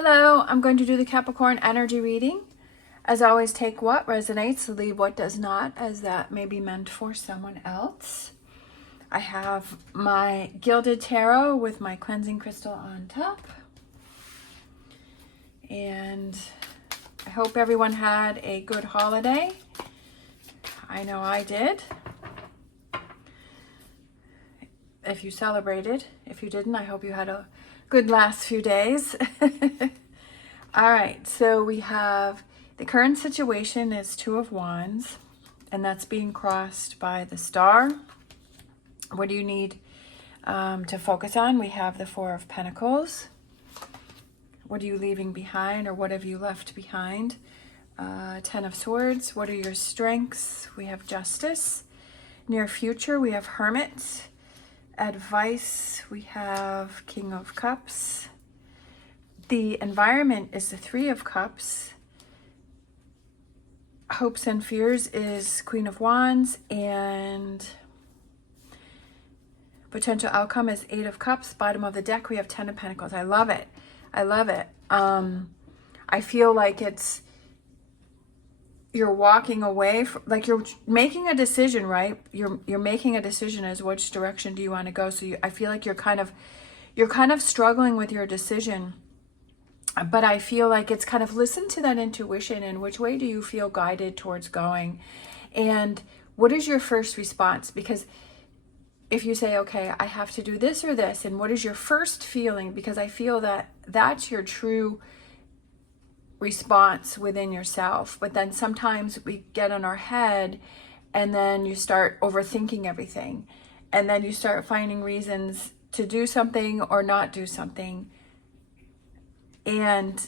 Hello, I'm going to do the Capricorn energy reading. As always, take what resonates, leave what does not, as that may be meant for someone else. I have my gilded tarot with my cleansing crystal on top. And I hope everyone had a good holiday. I know I did. If you celebrated, if you didn't, I hope you had a good last few days. All right, so we have the current situation is Two of Wands, and that's being crossed by the star. What do you need to focus on? We have the Four of Pentacles. What are you leaving behind, or what have you left behind? Ten of Swords. What are your strengths? We have Justice. Near future, we have Hermit. Advice, we have King of Cups. The environment is the Three of Cups. Hopes and fears is Queen of Wands, and potential outcome is Eight of Cups. Bottom of the deck, we have Ten of Pentacles. I love it. I love it. I feel like you're walking away from, like you're making a decision, right? You're making a decision as which direction do you want to go. So I feel like you're kind of struggling with your decision, but I feel like it's kind of listen to that intuition and which way do you feel guided towards going, and what is your first response? Because if you say, okay, I have to do this or this, and what is your first feeling? Because I feel that that's your true response within yourself. But then sometimes we get in our head and then you start overthinking everything, and then you start finding reasons to do something or not do something. And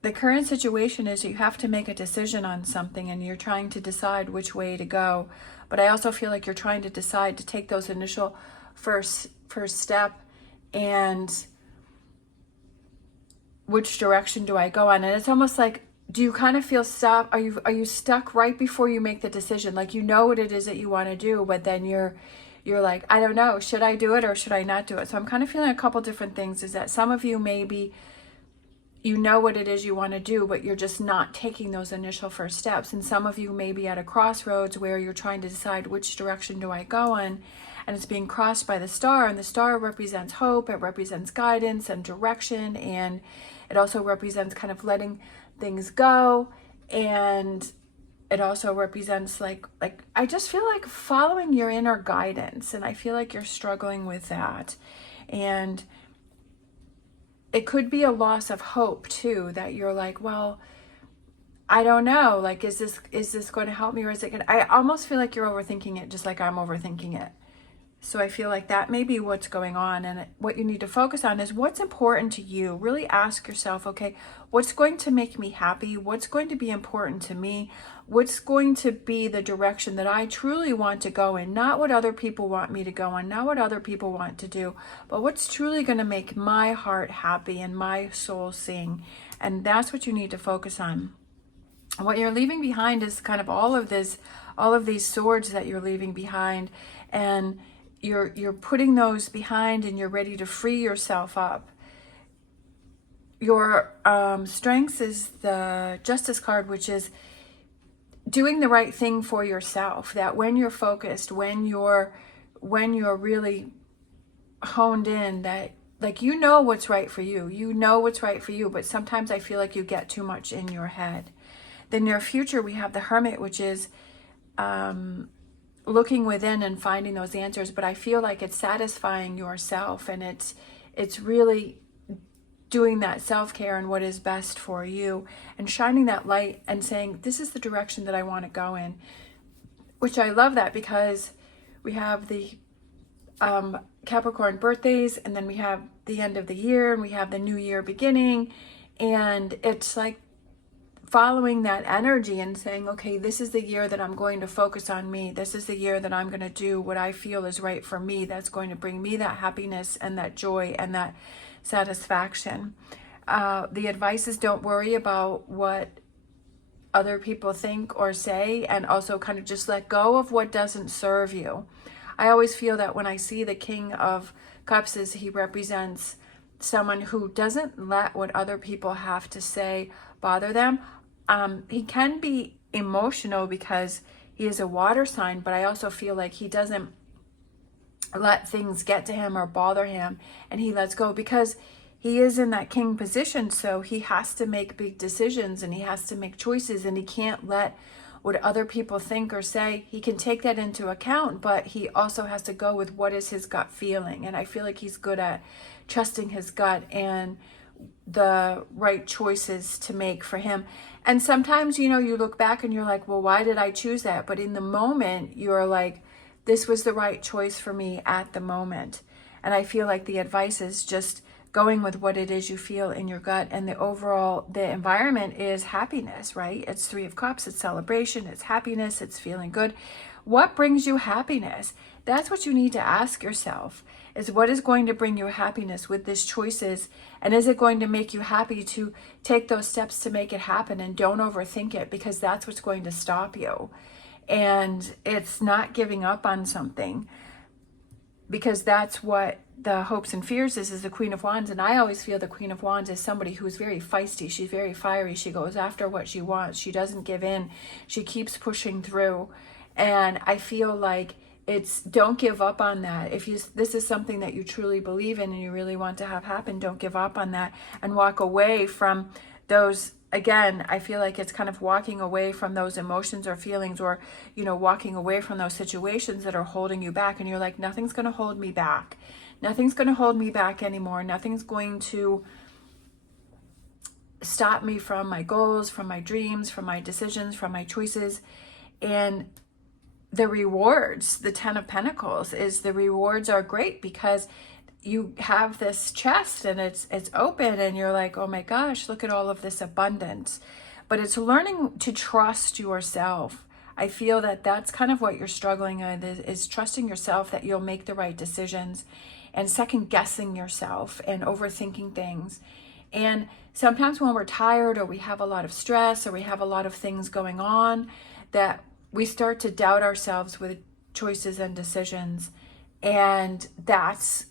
the current situation is you have to make a decision on something, and you're trying to decide which way to go. But I also feel like you're trying to decide to take those initial first step, and which direction do I go on? And it's almost like, do you kind of feel stuck? Are you stuck right before you make the decision? Like, you know what it is that you want to do, but then you're like, I don't know, should I do it or should I not do it? So I'm kind of feeling a couple different things. Is that some of you maybe you know what it is you want to do, but you're just not taking those initial first steps. And some of you may be at a crossroads where you're trying to decide which direction do I go in, and it's being crossed by the star, and the star represents hope, it represents guidance and direction, and it also represents kind of letting things go, and it also represents like I just feel like following your inner guidance, and I feel like you're struggling with that. And it could be a loss of hope too, that you're like, well, I don't know, like, is this going to help me, or is it going to, I almost feel like you're overthinking it, just like I'm overthinking it. So I feel like that may be what's going on, and what you need to focus on is what's important to you. Really ask yourself, okay, what's going to make me happy? What's going to be important to me? What's going to be the direction that I truly want to go in? Not what other people want me to go in, not what other people want to do, but what's truly going to make my heart happy and my soul sing. And that's what you need to focus on. What you're leaving behind is kind of all of these swords that you're leaving behind, and you're putting those behind, and you're ready to free yourself up. Your strengths is the Justice card, which is doing the right thing for yourself. That when you're focused, when you're really honed in, that like you know what's right for you. You know what's right for you, but sometimes I feel like you get too much in your head. The near future, we have the Hermit, which is looking within and finding those answers, but I feel like it's satisfying yourself, and it's really doing that self-care and what is best for you, and shining that light and saying, this is the direction that I want to go in. Which I love that, because we have the Capricorn birthdays, and then we have the end of the year, and we have the new year beginning, and it's like following that energy and saying, okay, this is the year that I'm going to focus on me. This is the year that I'm going to do what I feel is right for me. That's going to bring me that happiness and that joy and that satisfaction. The advice is, don't worry about what other people think or say, and also kind of just let go of what doesn't serve you. I always feel that when I see the King of Cups, is he represents someone who doesn't let what other people have to say bother them. He can be emotional because he is a water sign, but I also feel like he doesn't let things get to him or bother him, and he lets go because he is in that king position. So he has to make big decisions and he has to make choices, and he can't let what other people think or say. He can take that into account, but he also has to go with what is his gut feeling. And I feel like he's good at trusting his gut and the right choices to make for him. And sometimes, you know, you look back and you're like, well, why did I choose that? But in the moment, you're like, this was the right choice for me at the moment. And I feel like the advice is just going with what it is you feel in your gut. And the environment is happiness, right? It's Three of Cups, it's celebration, it's happiness, it's feeling good. What brings you happiness? That's what you need to ask yourself, is what is going to bring you happiness with these choices? And is it going to make you happy to take those steps to make it happen? And don't overthink it, because that's what's going to stop you. And it's not giving up on something, because that's what the hopes and fears is the Queen of Wands. And I always feel the Queen of Wands is somebody who's very feisty. She's very fiery. She goes after what she wants. She doesn't give in. She keeps pushing through. And I feel like don't give up on that. If this is something that you truly believe in and you really want to have happen, don't give up on that and walk away from those. Again, I feel like it's kind of walking away from those emotions or feelings, or, you know, walking away from those situations that are holding you back. And you're like, nothing's going to hold me back. Nothing's going to hold me back anymore. Nothing's going to stop me from my goals, from my dreams, from my decisions, from my choices. And the rewards, the Ten of Pentacles, is the rewards are great, because you have this chest and it's open and you're like, oh my gosh, look at all of this abundance. But it's learning to trust yourself. I feel that that's kind of what you're struggling with, is trusting yourself that you'll make the right decisions, and second guessing yourself and overthinking things. And sometimes when we're tired, or we have a lot of stress, or we have a lot of things going on, that we start to doubt ourselves with choices and decisions. And that's,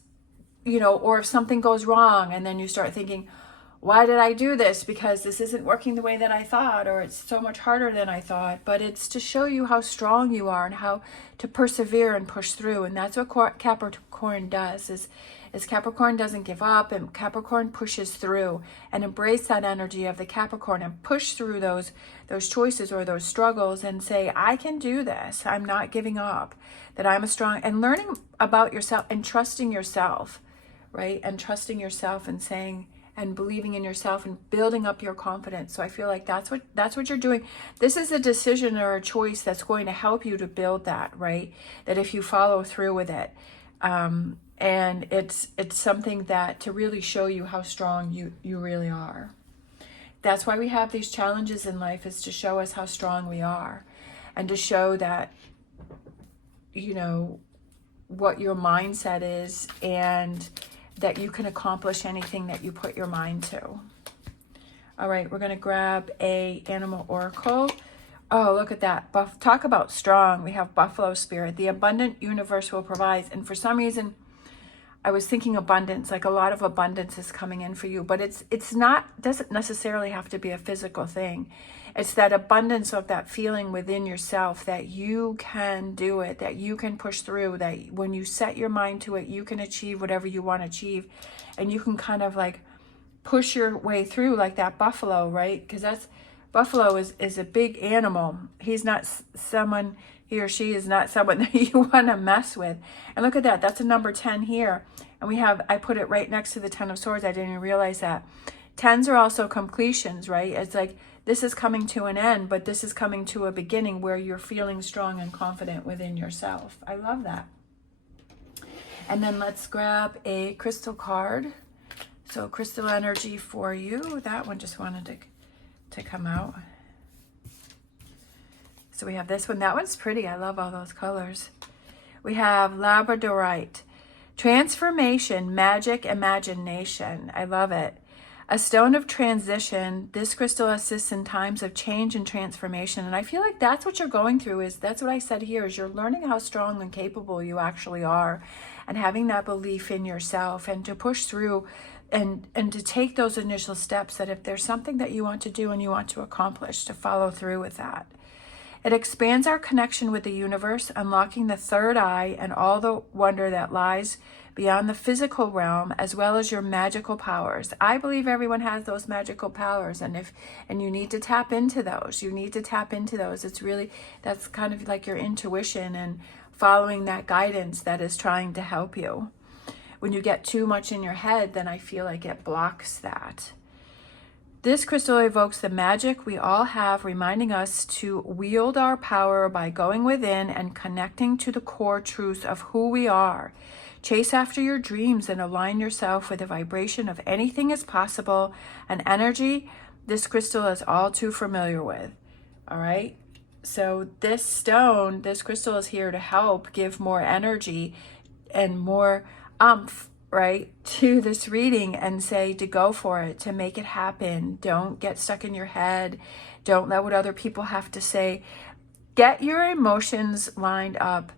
you know, or if something goes wrong and then you start thinking, why did I do this? Because this isn't working the way that I thought, or it's so much harder than I thought. But it's to show you how strong you are and how to persevere and push through. And that's what Capricorn does, is Capricorn doesn't give up, and Capricorn pushes through. And embrace that energy of the Capricorn and push through those choices or those struggles and say, I can do this. I'm not giving up, that I'm a strong, and learning about yourself and trusting yourself, right? And trusting yourself and saying, and believing in yourself and building up your confidence. So I feel like that's what you're doing. This is a decision or a choice that's going to help you to build that, right? That if you follow through with it, and it's something that to really show you how strong you really are. That's why we have these challenges in life, is to show us how strong we are, and to show that, you know, what your mindset is, and that you can accomplish anything that you put your mind to. All right, we're going to grab a animal oracle. Oh, look at that. Talk about strong. We have Buffalo Spirit. The abundant universe will provide. And for some reason, I was thinking abundance, like a lot of abundance is coming in for you. But it's not, doesn't necessarily have to be a physical thing. It's that abundance of that feeling within yourself that you can do it, that you can push through, that when you set your mind to it, you can achieve whatever you want to achieve. And you can kind of like push your way through, like that buffalo, right? Because buffalo is a big animal. He's not someone, he or she is not someone that you want to mess with. And look at that. That's a number 10 here. And I put it right next to the 10 of Swords. I didn't even realize that. 10s are also completions, right? It's like, this is coming to an end, but this is coming to a beginning where you're feeling strong and confident within yourself. I love that. And then let's grab a crystal card. So crystal energy for you. That one just wanted to come out. So we have this one. That one's pretty. I love all those colors. We have Labradorite. Transformation, magic, imagination. I love it. A stone of transition. This crystal assists in times of change and transformation. And I feel like that's what you're going through. That's what I said here, is you're learning how strong and capable you actually are, and having that belief in yourself, and to push through and to take those initial steps, that if there's something that you want to do and you want to accomplish, to follow through with that. It expands our connection with the universe, unlocking the third eye and all the wonder that lies beyond the physical realm, as well as your magical powers. I believe everyone has those magical powers, and you need to tap into those. You need to tap into those. It's really, that's kind of like your intuition and following that guidance that is trying to help you. When you get too much in your head, then I feel like it blocks that. This crystal evokes the magic we all have, reminding us to wield our power by going within and connecting to the core truths of who we are. Chase after your dreams and align yourself with the vibration of anything is possible, an energy this crystal is all too familiar with. All right? So this stone, this crystal is here to help give more energy and more umph, right, to this reading, and say to go for it, to make it happen. Don't get stuck in your head. Don't let what other people have to say. Get your emotions lined up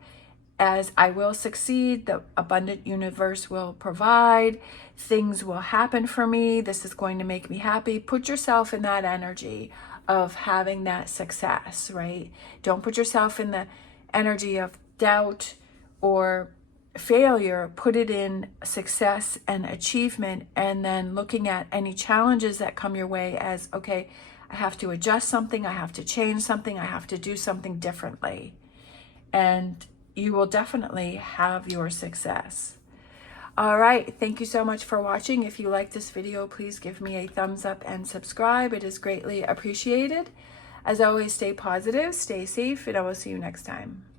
as I will succeed, the abundant universe will provide, things will happen for me, this is going to make me happy. Put yourself in that energy of having that success, right? Don't put yourself in the energy of doubt or failure. Put it in success and achievement, and then looking at any challenges that come your way as, okay, I have to adjust something, I have to change something, I have to do something differently. And you will definitely have your success. All right, thank you so much for watching. If you like this video, please give me a thumbs up and subscribe. It is greatly appreciated. As always, stay positive, stay safe, and I will see you next time.